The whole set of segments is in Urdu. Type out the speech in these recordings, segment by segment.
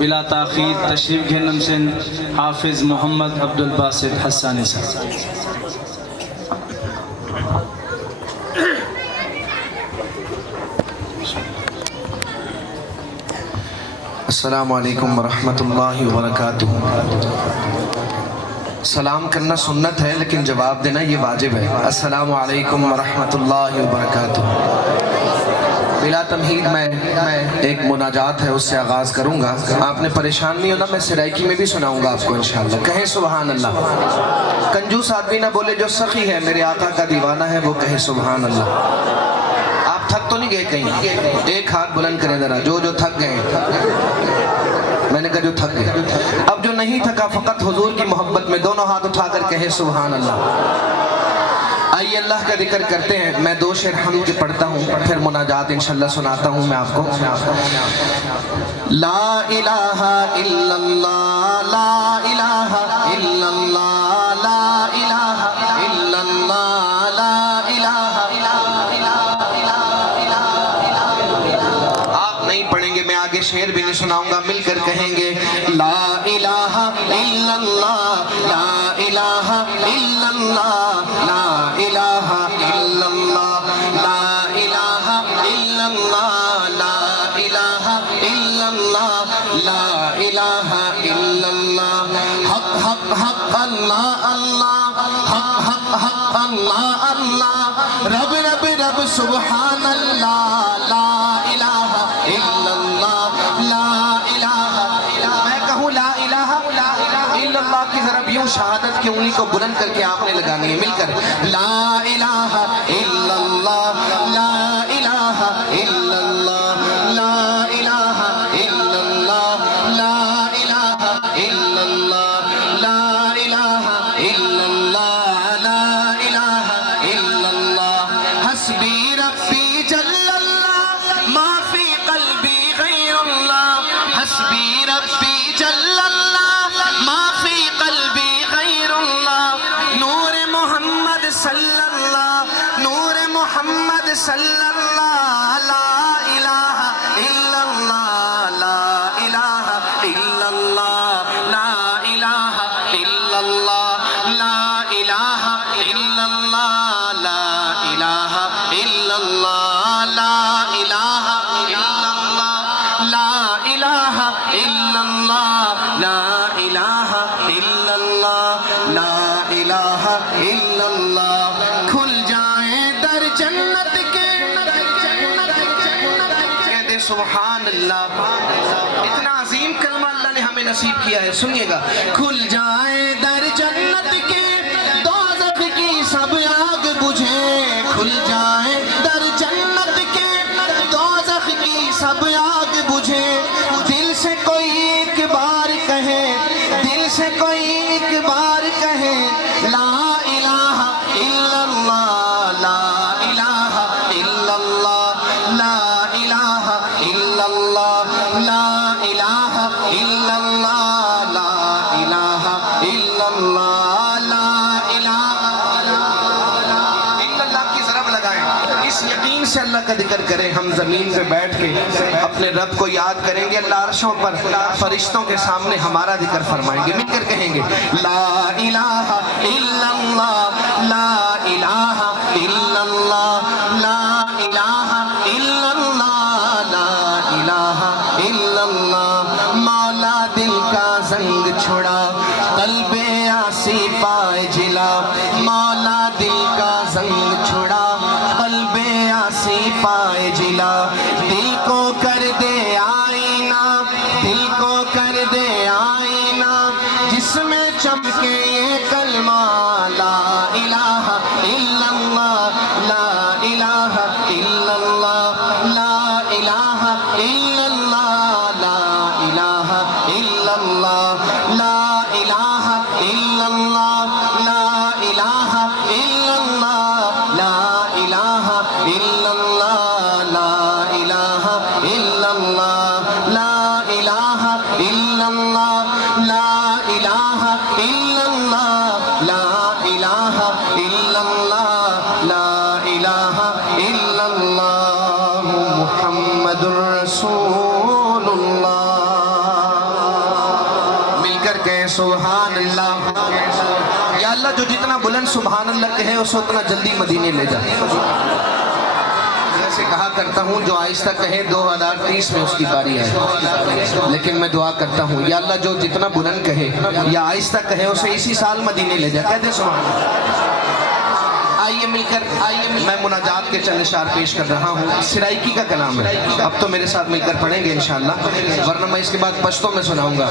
بلا تاخیر تشریف گھنم سن حافظ محمد عبدالباسط حسانی صاحب. السلام علیکم ورحمۃ اللہ وبرکاتہ. سلام کرنا سنت ہے لیکن جواب دینا یہ واجب ہے. السلام علیکم ورحمۃ اللہ وبرکاتہ. بلا تمہید میں ایک مناجات ہے اس سے آغاز کروں گا. آپ نے پریشان نہیں ہونا، میں سرائکی میں بھی سناؤں گا آپ کو انشاءاللہ. کہیں سبحان اللہ. کنجوس آدمی نہ بولے جو سخی ہے میرے آقا کا دیوانہ ہے وہ کہے سبحان اللہ. آپ تھک تو نہیں گئے کہیں؟ ایک ہاتھ بلند کریں ذرا جو تھک گئے. میں نے کہا جو تھک گئے. اب جو نہیں تھکا فقط حضور کی محبت میں دونوں ہاتھ اٹھا کر کہے سبحان اللہ. آئیے اللہ کا ذکر کرتے ہیں. میں 2 شعر حمد کے پڑھتا ہوں پھر مناجات انشاءاللہ سناتا ہوں میں آپ کو. لا الہ الا اللہ لا الہ الا اللہ لا الہ الا اللہ لا الہ الا اللہ. آپ نہیں پڑھیں گے میں آگے شعر بھی نہیں سناؤں گا، مل کر کہیں گے لا الہ الا اللہ لا الہ الا اللہ لا الہ الا اللہ لا الہ الا اللہ لا الہ الا اللہ لا الہ الا اللہ. حق حق حق اللہ اللہ حق حق حق اللہ اللہ رب رب رب سبحان اللہ لا الہ الا اللہ لا الہ الا. میں کہوں لا الہ الا اللہ کی ضرب یوں شہادت کی انگلی کو بلند کر کے آپ نے لگانی ہے مل کر. لا الہ الا اللہ لا الہ الا اللہ لا الہ الا اللہ لا الہ الا اللہ لا الہ الا اللہ لا الہ الا اللہ. حسبی ربی جل اللہ ما فی قلبی غیر اللہ حسبی ربی جل اللہ ما فی قلبی غیر اللہ. نور محمد صلی اللہ نور محمد صلی اللہ لا الہ الا اللہ لا الہ الا اللہ لا الہ الا اللہ لا الہ الا اللہ لا الہ الا اللہ لا الہ الا اللہ لا الہ الا اللہ لا الہ الا اللہ لا الہ الا اللہ. کھل جائیں در جنت کے کہہ دے سبحان اللہ. اتنا عظیم کلمہ اللہ نے ہمیں نصیب کیا ہے. سنیے گا. کھل جائیں در جنت کے دوزخ کی سب آگ بجھے کھل جائیں در جنت کے دوزخ کی سب آگ بجھے. دل سے کوئی ایک بار کہے دل سے کوئی ایک بار کہے لا الہ الا اللہ لا الہ الا اللہ لا الہ الا اللہ لا الہ الا اللہ لا الہ الا اللہ لا الہ الا اللہ کی ضرب لگائیں. اس یقین سے اللہ کا ذکر کریں. ہم زمین پہ بیٹھ کے اپنے رب کو یاد کریں گے. اللہ عرشوں پر فرشتوں کے سامنے ہمارا ذکر فرمائیں گے. مل کر کہیں گے لا الہ الا اللہ لا الہ الا اللہ لا الہ الا اللہ لا الہ الا اللہ. مولا دل کا زنگ چھڑا قلب آسی پائے جلا مولا دل کا زنگ چھڑا قلب آسی پائے جلا. دل کو کر دے آئینہ دل کو کر دے آئینہ جس میں چمکے یہ کلمہ لا الہ الا اللہ لا الہ الا اللہ لا الہ الا اللہ لا الہ الا اللہ لا الہ الا اللہ لا الہ الا اللہ لا الہ الا اللہ لا الہ الا اللہ لا الہ الا اللہ لا الہ الا اللہ لا الہ الا اللہ لا الہ الا اللہ محمد رسول اللہ. کر کہیں سبحان اللہ۔ یا اللہ جو جتنا بلند سبحان اللہ کہے اسے اتنا جلدی مدینے لے جا۔ جیسے کہا کرتا ہوں جو آہستہ کہے 2030 میں اس کی باری آئے، لیکن میں دعا کرتا ہوں یا اللہ جو جتنا بلند کہے یا آہستہ کہے اسے اسی سال مدینے لے جا۔ کہہ دے سبحان اللہ۔ آئیے مل کر میں مناجات کے چند اشعار پیش کر رہا ہوں۔ سرائکی کا کلام ہے، اب تو میرے ساتھ مل کر پڑھیں گے انشاءاللہ، ورنہ میں اس کے بعد پشتوں میں سناؤں گا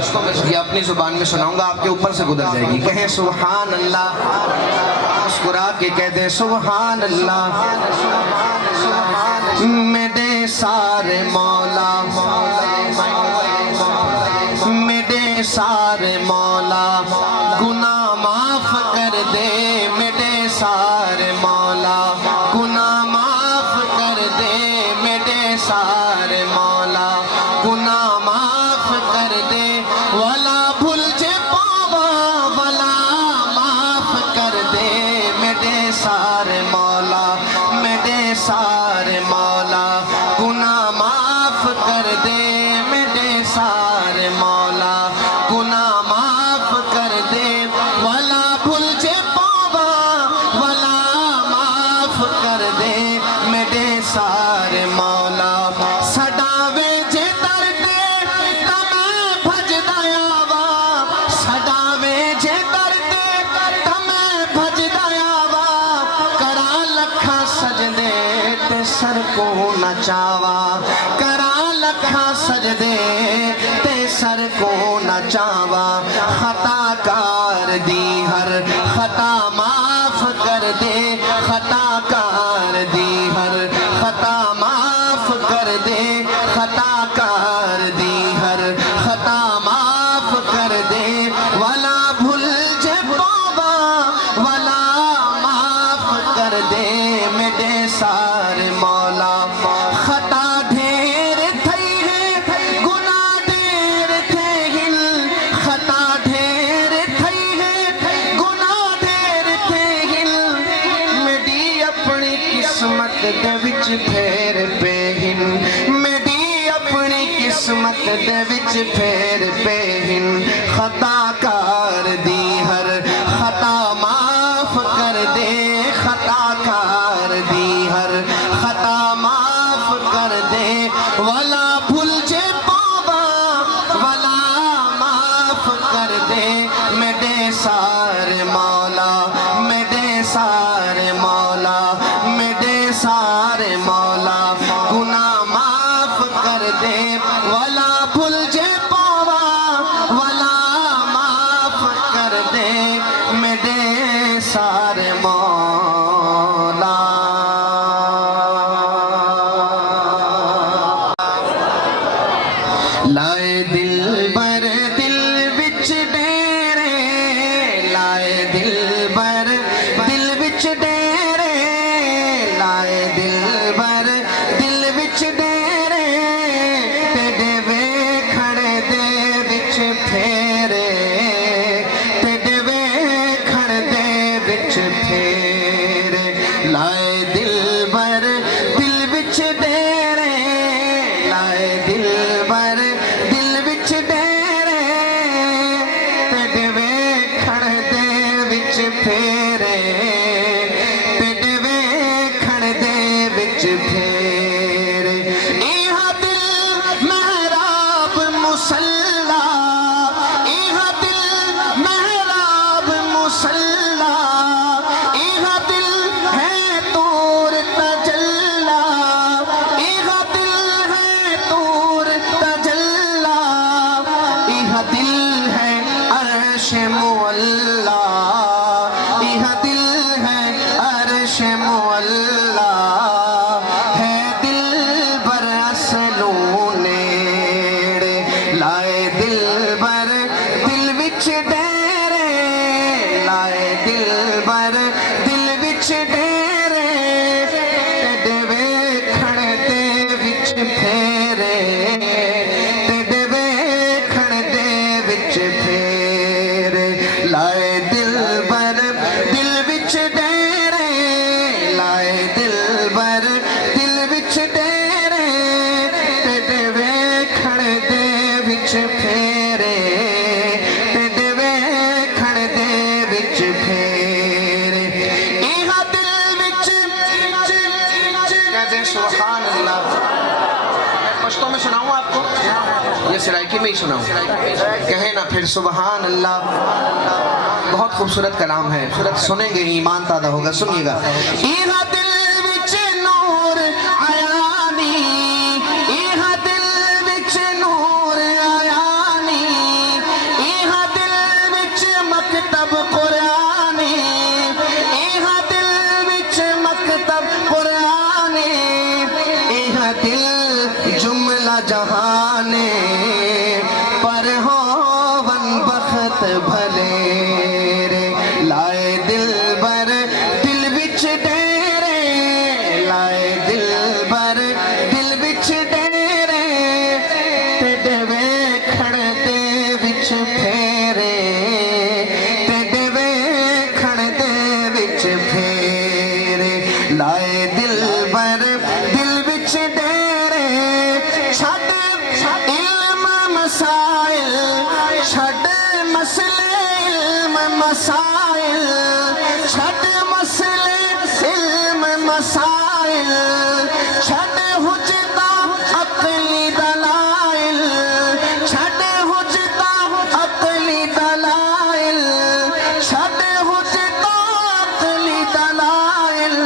یا اپنی زبان میں سناؤں گا، آپ کے اوپر سے گزر جائے گی۔ کہیں سبحان اللہ، مسکرا کے کہہ دیں سبحان اللہ۔ میرے سارے مولا، میرے سارے مولا گناہ معاف کر دے، میرے سارے مولا گناہ معاف کر دے، میرے سارے مولا گناہ معاف کر دے، ولا بھول جے پاوا ولا معاف کر دے، میرے سارے مولا، میرے سارے مولا گناہ معاف کر دے، میرے سارے مولا گناہ معاف کر دے، ولا بھول جے پاوا ولا معاف کر دے، میرے سارے مولا سڈاوے جے درد تمہیں بھج دیا وا، سڈاوے جے درد تمہیں بھج دیا وا، کرا لکھا سجدے تے سر کو نچاوا، کرا لکھا سجدے تے سر کو نچاوا، خطا کار دی ہر خطا معاف کر دے، خطا کار دی ہر خطا معاف کر دے، خطا کار دی ہر خطا معاف کر دے، ولا بھول جے پاوا ولا معاف کر دے، میرے سارے مولا خطا ڈھیر تھئی ہے گناہ ڈھیر تھے ہل، خطا ڈھیر تھئی ہے گناہ ڈھیر تھے ہل، میری اپنی قسمت دے وچ پھیر پہ ہن، میری اپنی قسمت دے وچ پھیر پہ ہن، خطا کار دی ہر خطا معاف کر دے، خطا کار دی ہر خطا معاف کر دے، ولا بھول جے پاوا ولا معاف کر دے، میرے سارے مولا، میرے سارے مولا، میرے سارے مولا گناہ معاف کر دے، ولا بھول جے پاوا ولا معاف کر دے، میرے سارے مولا۔ لائے دل بر دل وچ ڈیرے، لائے دل بر دل وچ ڈیرے، لائے دل بر دل وچ ڈیرے، تیرے ویکھن دے وچ پھیرے، تیرے ویکھن دے وچ پھیرے، لائے دل بر دل وچ ڈیرے، لائے دل بر دل وچ ڈیرے، تیرے ویکھن دے وچ پھیرے، تیرے ویکھن دے وچ پھیرے، ایہا دل محراب مصلا، ایہا دل محراب مصلا، ایہا دل ہے طور تجلا، ایہا دل ہے طور تجلا، ایہا دل ہے عرش معلا، ایہا دل ہے عرش معلا، ہے دل بر اصلوں نیڑے، لائے دل بر دل وچ ڈیرے، لائے دل بر دل وچ ڈیرے، تیرے ویکھن دے وچ پھیرے، تیرے ویکھن دے وچ پھیرے، لائے دل بر دل وچ ڈیرے، لائے دل بر دل وچ ڈیرے، تیرے ویکھن دے وچ پھیرے۔ سبحان اللہ. میں پشتوں میں سناؤں آپ کو یا سرائکی میں ہی سناؤں؟ کہیں نا پھر سبحان اللہ. بہت خوبصورت کلام ہے, سنیں گے ایمان تازہ ہوگا. سنیے گا. ایہا دل وچ نور آیانی, ایہا دل وچ نور آیانی, ایہا دل وچ مکتب قرآنی, ایہا دل وچ مکتب قرآنی, ایہا دل جملہ جہانے پر ہوون بخت بھلے رے. لائے دل بر دل وچ ڈیرے, لائے دل بر دل وچ ڈیرے, تیڈے ویکھڑ دے وچ پھیرے, تیڈے ویکھڑ دے وچ پھیرے. لائے دل بر دل وچ ڈیرے, چھڈ علم مسائل, چھڈ مسئلے علم مسائل, چھڈ مسئلے علم مسائل, چھڈ حجتاں عقلی دلائل, چھڈ حجتاں عقلی دلائل, چھڈ حجتاں عقلی دلائل,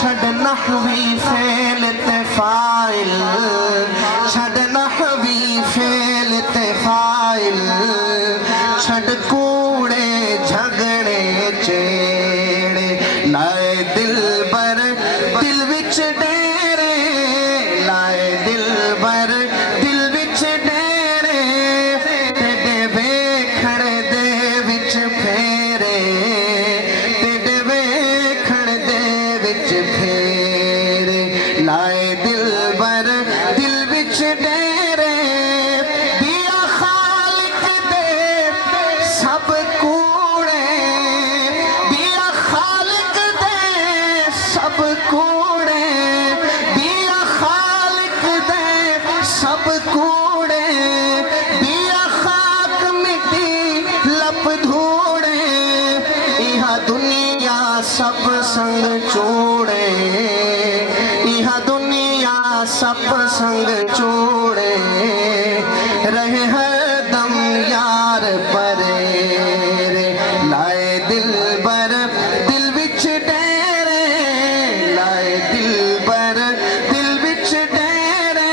چھڈ نحوی فعل تے فاعل, چھڈ نحوی فعل تے فاعل, چھڈ کوڑے جھگڑے چیڑے. لائے دل بر دل وچ ڈیرے, لائے دل بر دل وچ ڈیرے, تیڈے ویکھڑ دے وچ پھیرے, تیڈے ویکھڑ دے وچ پھیرے. لائے دل بر دل وچ ڈیرے, دیا خالق دے سب کوڑے, دیا خالق دے سب کوڑے, دیا خالق دے سب کوڑے, دیا خاک مٹی لپ دھوڑے. یہاں دنیا سب سنگ چوڑے, یہاں دنیا سب سنگ چوڑے, رہے ہر دم یار پرے رے. لائے دل بر دل وچ ڈیرے, لائے دل بر دل وچ ڈیرے,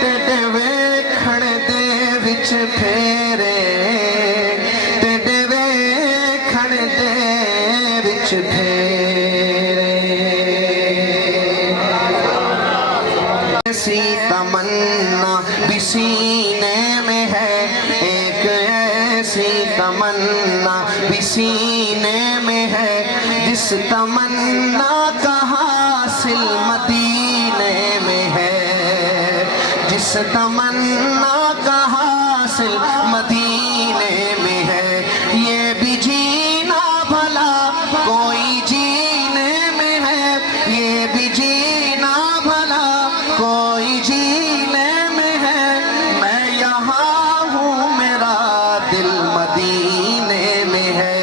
تیڈے ویکھڑ دے وچ پھیرے, تیڈے ویکھڑ دے وچ پھیرے. ایسی تمنا بھی سینے میں ہے, ایک ایسی تمنا بھی سینے میں ہے, جس تمنا کا حاصل مدینے میں ہے, جس تمنا کا حاصل مدینے میں ہے. یہ بھی جینا بھلا کوئی جینے میں ہے, یہ بھی جینا بھلا کوئی جینے میں ہے. میں یہاں ہوں میرا دل مدینے میں ہے,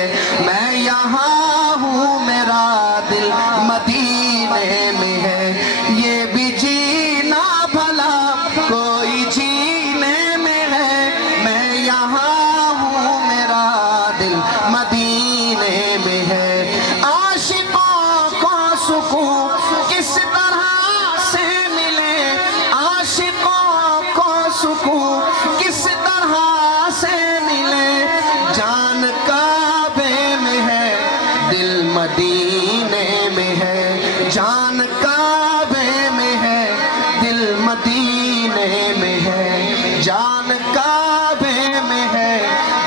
میں یہاں ہوں میرا دل مدینے میں ہے. یہ بھی جینا بھلا کوئی جینے میں ہے, میں یہاں ہوں میرا دل مدینے میں ہے. عاشقوں کو سکون کس طرح سے ملے, عاشقوں کو سکون کس طرح سے ملے, جان کعبے میں ہے دل مدینے میں ہے, جان کعبے میں ہے دل مدینے میں ہے, جان کعبے میں ہے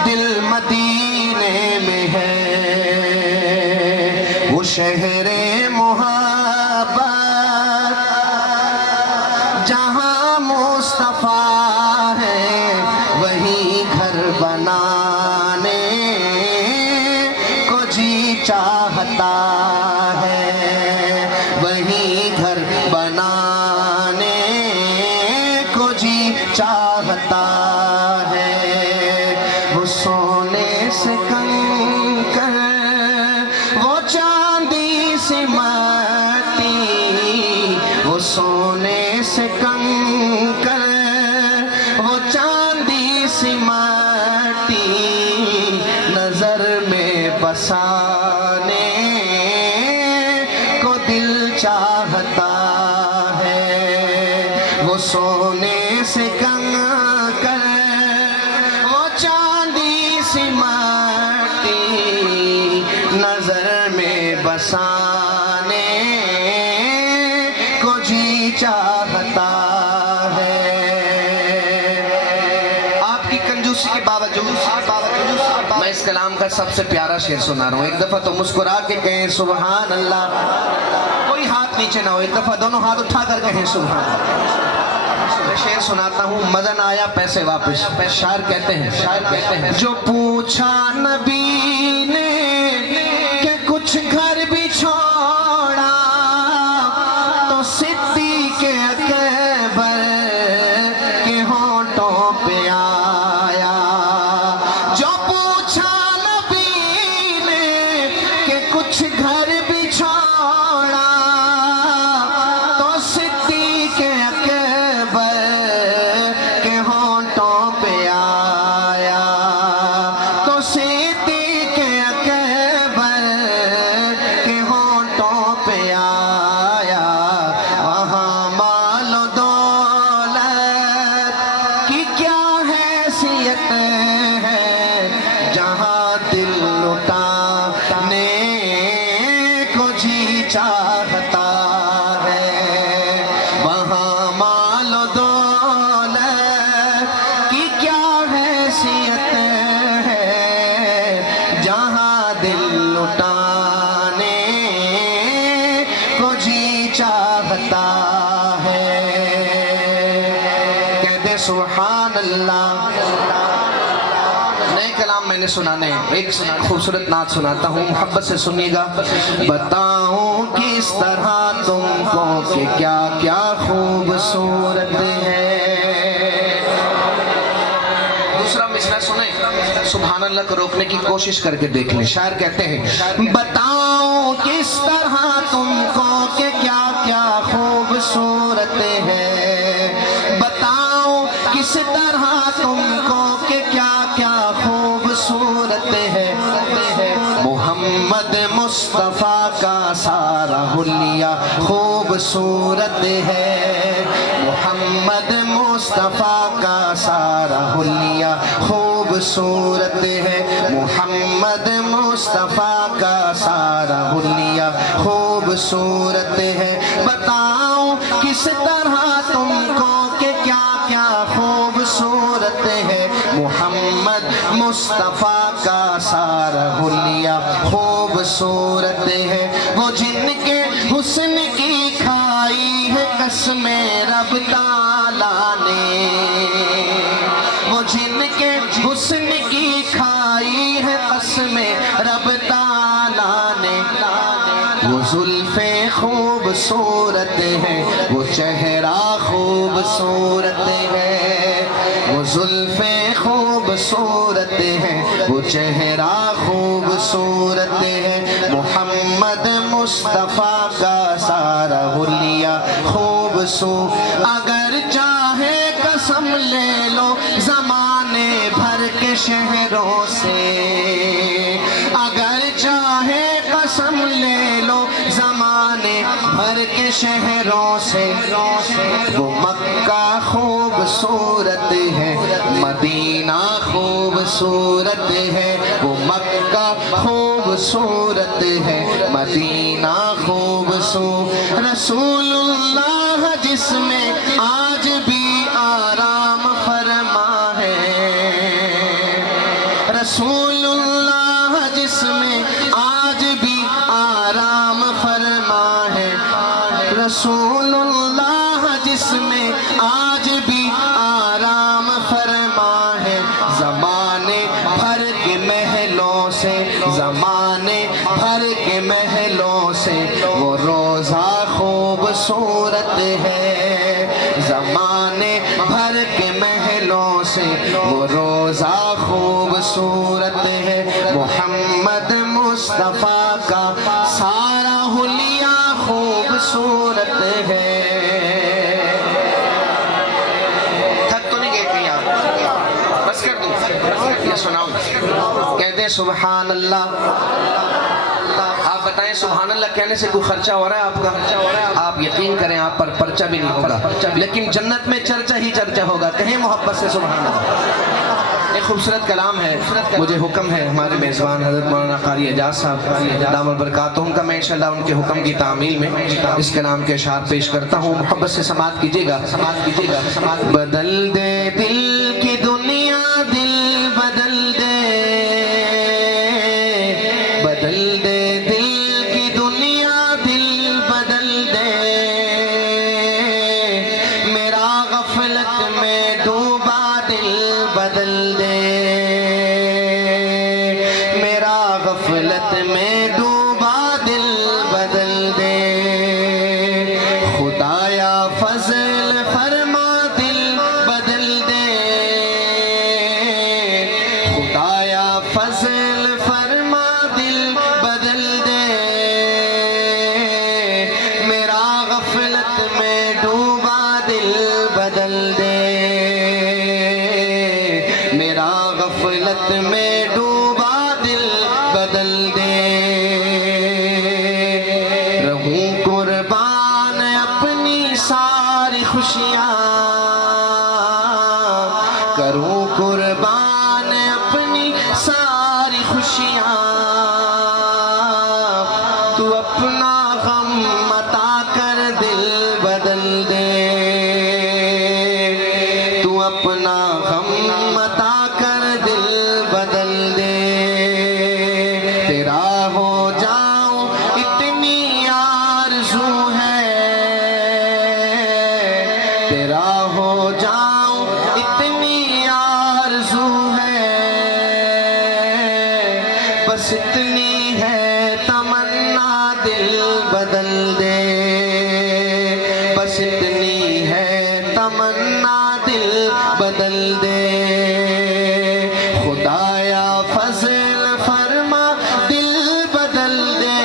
دل مدینے میں ہے. وہ شہر محبت جہاں مصطفیٰ ہے, وہی گھر بنانے کو جی چاہتا ہے, وہی گھر بنانے کو جی چاہتا ہے. وہ سونے سے کنکر, وہ چاندی سے مٹی, سی مٹی نظر میں بسانے کو دل چاہتا ہے، وہ سونے سے کنکر وہ چاندی سی مٹی نظر میں بسانے کو جی چاہتا ہے۔ آپ کی کنجوسی کے باوجود میں اس کلام کا سب سے پیارا شعر سنا رہا ہوں۔ ایک دفعہ تو مسکرا کے کہیں سبحان اللہ، کوئی ہاتھ نیچے نہ ہو، ایک دفعہ دونوں ہاتھ اٹھا کر کہیں سبحان اللہ۔ میں شعر سناتا ہوں، مزہ نہ آیا پیسے واپس۔ شاعر کہتے ہیں جو پوچھا نبی نے کہ کچھ گھر بھی چھوڑا تو صدیق اکبر کے ہونٹوں پہ آیا۔ جو پوچھا نبی نے کہ کچھ گھر بھی چھوڑا تو صدیق اکبر کے ہونٹوں پہ آیا، تو صدیق اکبر کے ہونٹوں پہ آیا۔ وہاں مال و دولت کی کیا حیثیت ہے، جہاں دل لٹانے کو جی چاہتا ہے۔ وہاں مال و دولت کی کیا حیثیت ہے، جہاں دل لٹانے کو جی چاہتا ہے۔ کہہ دے سبحان اللہ۔ نئے کلام میں نے سنانے ہیں، ایک خوبصورت نعت سناتا ہوں، محبت سے سنیے گا۔ بتاؤں کس طرح تم کو کہ کیا کیا خوبصورت ہے۔ دوسرا مصرع سنیں، سبحان اللہ کو روکنے کی کوشش کر کے دیکھ لیں۔ شاعر کہتے ہیں بتاؤں کس طرح تم کو کہ کیا کیا خوبصورت ہے، بتاؤں کس طرح تم کو کہ کیا کیا خوبصورت ہے۔ محمد مصطفیٰ کا سارا حلیہ خوبصورت ہے، محمد مصطفیٰ کا سارا حلیہ خوبصورت ہے، محمد مصطفیٰ کا سارا حلیہ خوبصورت ہے۔ بتاؤں کس طرح تم کو کہ کیا کیا خوبصورت ہے، محمد مصطفیٰ کا سارا حلیہ خوبصورت ہے۔ وہ جن کے حسن کی کھائی ہے قسم رب تعالیٰ نے، وہ جن کے حسن کی کھائی ہے قسم رب تعالیٰ نے۔ وہ زلفیں خوبصورت ہیں، وہ چہرہ خوبصورت ہے، وہ زلفیں خوبصورت ہیں، وہ چہرہ خوبصورت ہے۔ محمد مصطفیٰ کا سارا حلیہ خوبصورت، اگر چاہے قسم لے لو زمانے بھر کے شہروں سے، اگر چاہے قسم لے لو زمانے بھر کے شہروں سے۔ وہ مکہ خوبصورت ہے، مدینہ خوبصورت ہے، وہ مکہ خوبصورت ہے، مدینہ خوبصورت۔ رسول اللہ جس میں آج بھی آرام فرما ہے، رسول اللہ جس میں آج بھی آرام فرما ہے، رسول اللہ جس میں آج بھی آرام فرما ہے۔ زمانے بھر کے محلوں سے، زمانے بھر کے محلوں سے وہ روزہ خوبصورت ہے، زمانے بھر کے محلوں سے وہ روزہ خوبصورت ہے۔ محمد مصطفیٰ کا سارا حلیہ خوبصورت ہے۔ تھک تو نہیں گئے کہیں آپ؟ بس کر یہ سناؤں کہتے ہیں سبحان اللہ. آپ بتائیں سبحان اللہ کہنے سے کوئی خرچہ ہو رہا ہے آپ کا؟ آپ یقین کریں آپ پر پرچہ بھی نہیں ہوگا، لیکن جنت میں چرچہ ہی چرچہ ہوگا. کہیں محبت سے سبحان اللہ. ایک خوبصورت کلام ہے، مجھے حکم ہے ہمارے میزبان حضرت مولانا قاری اعجاز صاحب دام البرکاتہم کا، میں انشاءاللہ ان کے حکم کی تعمیل میں اس کلام کے اشعار پیش کرتا ہوں. محبت سے سماعت کیجئے گا. بدل دے دل کی دنیا، دل بدل دے، بدل دے دل کی دنیا، دل بدل دے. میرا غفلت میں ڈوبا دل بدل دے، میرا غفلت میں ڈوبا دل بدل دے. خدایا فضل فرما دل بدل دے، خدایا فضل فرما دل بدل دے. میرا غفلت میں ڈوبا دل بدل دے، میرا غفلت میں ڈوبا دل بدل دے. رہوں قربان اپنی ساری خوشیاں، کروں قربان اپنی ساری خوشیاں. تو اپنا غم عطا کر دل بدل دے، تو اپنا غم عطا کر دل بدل دے. تیرا ہو جاؤں اتنی آرزو ہے، تیرا ہو جاؤں اتنی آرزو ہے. بس اتنی ہے تمنا دل بدل دے، بس اتنی ہے تمنا دل بدل دے. خدایا فضل فرما دل بدل دے،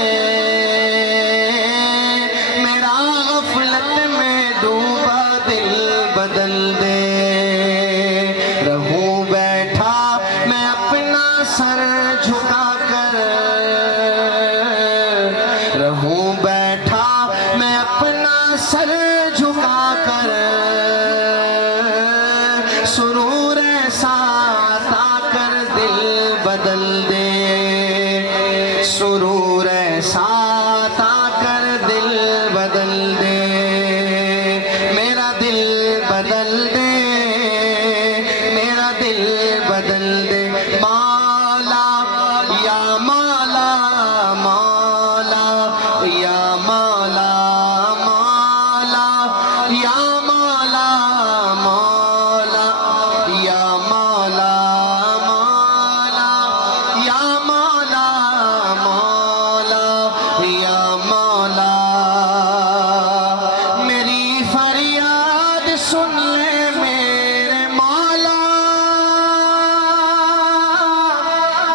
میرا غفلت میں ڈوبا دل بدل دے. رہوں بیٹھا میں اپنا سر جھکا کر، رہوں بیٹھا میں اپنا سر جھکا کر. سرور ایسا عطا کر دل بدل دے، سرور ایسا عطا کر دل بدل دے. میرا دل بدل دے، میرا دل بدل دے. مولا یا مولا، مولا یا مولا، مولا یا مولا، مولا یا مولا، مولا یا مولا، مولا یا مولا. میری فریاد سن لے میرے مولا،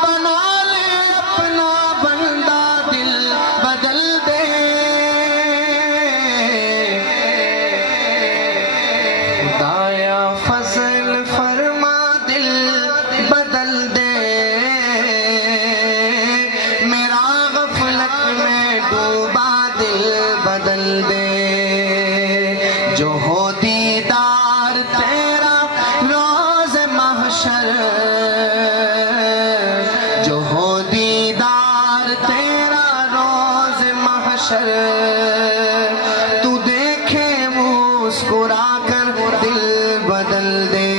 بنا لے اپنا بندہ دل بدل دے. خدایا فضل فرما دل بدل دے، میرا غفلت میں ڈوبا دل بدل دے. جو ہو دیدار تیرا روز محشر، جو ہو دیدار تیرا روز محشر. تو دیکھے مسکرا کر دل بدل دے،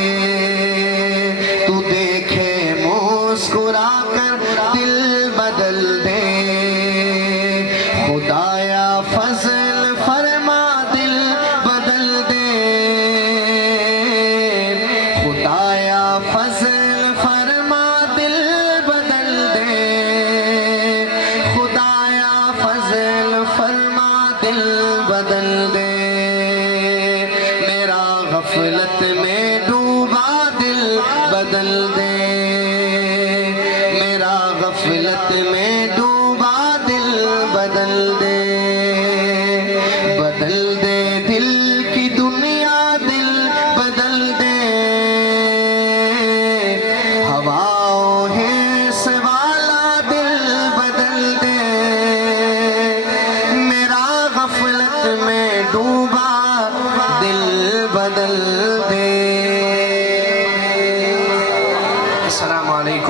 تو دیکھے مسکرا کر دل بدل دے. خدایا فضل فرما دل بدل دے، خدایا فضل فرما دل بدل دے. خدایا فضل فرما دل بدل دے. میرا غفلت میں ڈوبا دل بدل دے، میرا غفلت میں ڈوبا دل بدل دے. بدل دے دل کی دنیا، دل بدل دے. ہوا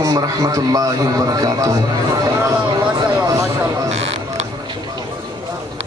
علیکم ورحمۃ اللہ وبرکاتہ.